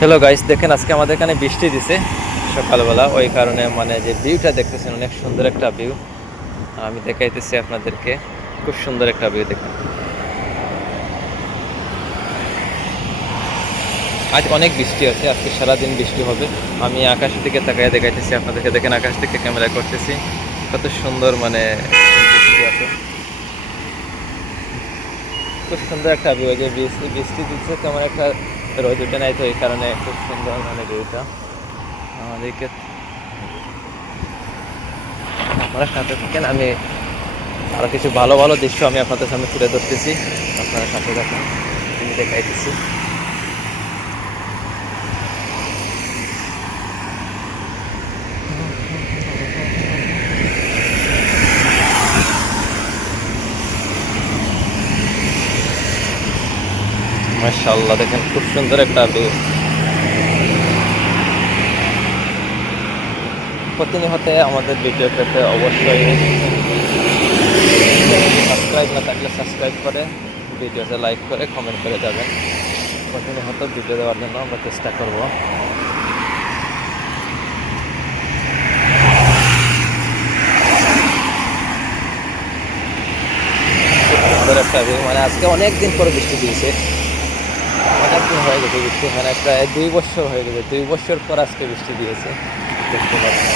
Hello guys দেখেন, আজকে আমাদের এখানে বৃষ্টি দিছে সকালবেলা। ওই কারণে মানে যে ভিউটা দেখতেছেন, অনেক সুন্দর একটা ভিউ। আমি দেখাইতেছি আপনাদেরকে। খুব সুন্দর একটা ভিউ, দেখেন। আজ অনেক বৃষ্টি আছে, আজকে সারাদিন বৃষ্টি হবে। আমি আকাশ থেকে তাকায় দেখাইতেছি আপনাদেরকে। দেখেন, আকাশ থেকে ক্যামেরা করতেছি। কত সুন্দর মানে বৃষ্টি আছে। খুব সুন্দর একটা ভিউ যে বৃষ্টি বৃষ্টি দিচ্ছে, তেমন একটা রোদ উঠে নাই তো এই কারণে খুব সুন্দর মানে ভিউটা। আমাদেরকে আপনারা সাথে থাকেন, আমি আরও কিছু ভালো ভালো দৃশ্য আমি আপনাদের সামনে তুলে ধরতেছি। আপনারা সাথে থাকেন, আমি দেখাইতেছি। মাশাআল্লাহ, দেখেন খুব সুন্দর একটা ভিউ প্রতিনিয়ত আমাদের ভিডিও পেতে অবশ্যই সাবস্ক্রাইব না থাকলে সাবস্ক্রাইব করে, ভিডিওতে লাইক করে কমেন্ট করে যাবেন। প্রতিনিয়ত ভিডিও দেওয়ার জন্য আমরা চেষ্টা করব। একটা ভিউ মানে আজকে অনেক দিন পরে বৃষ্টি দিয়েছে। অনেকদিন হয়ে গেছে বৃষ্টি হয় না প্রায় দুই বছর হয়ে গেছে, দুই বছর পর আজকে বৃষ্টি দিয়েছে। দেখতে পাচ্ছি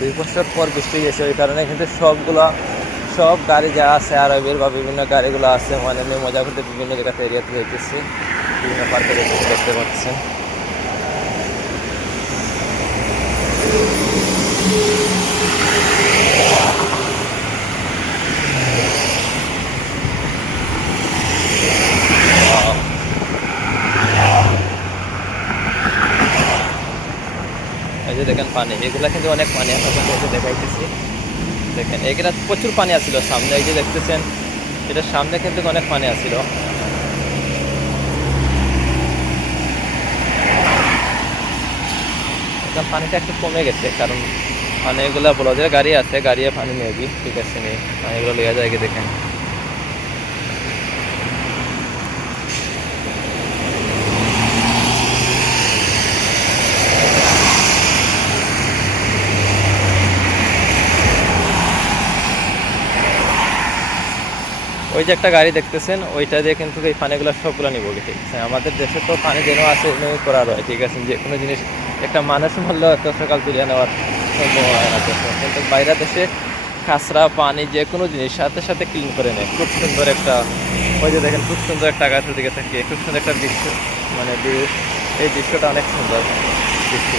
দুই বছর পর বৃষ্টি গেছে ওই কারণে কিন্তু সবগুলো, সব গাড়ি যা আছে, আরবের বা বিভিন্ন গাড়িগুলো আছে মানে আমি মজা করতে বিভিন্ন জায়গাতে এরিয়াতে যেতেছি বিভিন্ন পার্কে দেখতে পাচ্ছেন এই যে দেখেন পানি, এগুলা কিন্তু অনেক পানি আপনাদের দেখাইতেছি। দেখেন, এগুলা প্রচুর পানি আসছিল সামনে, এই যে দেখতেছেন, এটার সামনে কিন্তু অনেক পানি আসছিল পানিটা একটু কমে গেছে, কারণ পানিগুলা বলা যায় গাড়ি আছে গাড়ি পানি নেবি ঠিক আছে নি, পানিগুলো লিয়া যায় দেখেন। ওই যে একটা গাড়ি দেখতেছেন, ওইটা দিয়ে কিন্তু এই পানিগুলো সবগুলো নিবো ঠিক আছে আমাদের দেশে তো পানি যেন আছে করা রয় ঠিক আছে? যে কোনো জিনিস, একটা মানুষ মরলেও এত সকাল তুলে নেওয়ার সম্ভব হয় না কিন্তু বাইরের দেশে কাঁচরা পানি যে কোনো জিনিস, সাথে সাথে ক্লিন করে নেয়। খুব সুন্দর একটা, ওই যে দেখেন, খুব সুন্দর একটা গাছের দিকে থাকে খুব সুন্দর একটা দৃশ্য মানে। এই দৃশ্যটা অনেক সুন্দর। দৃশ্য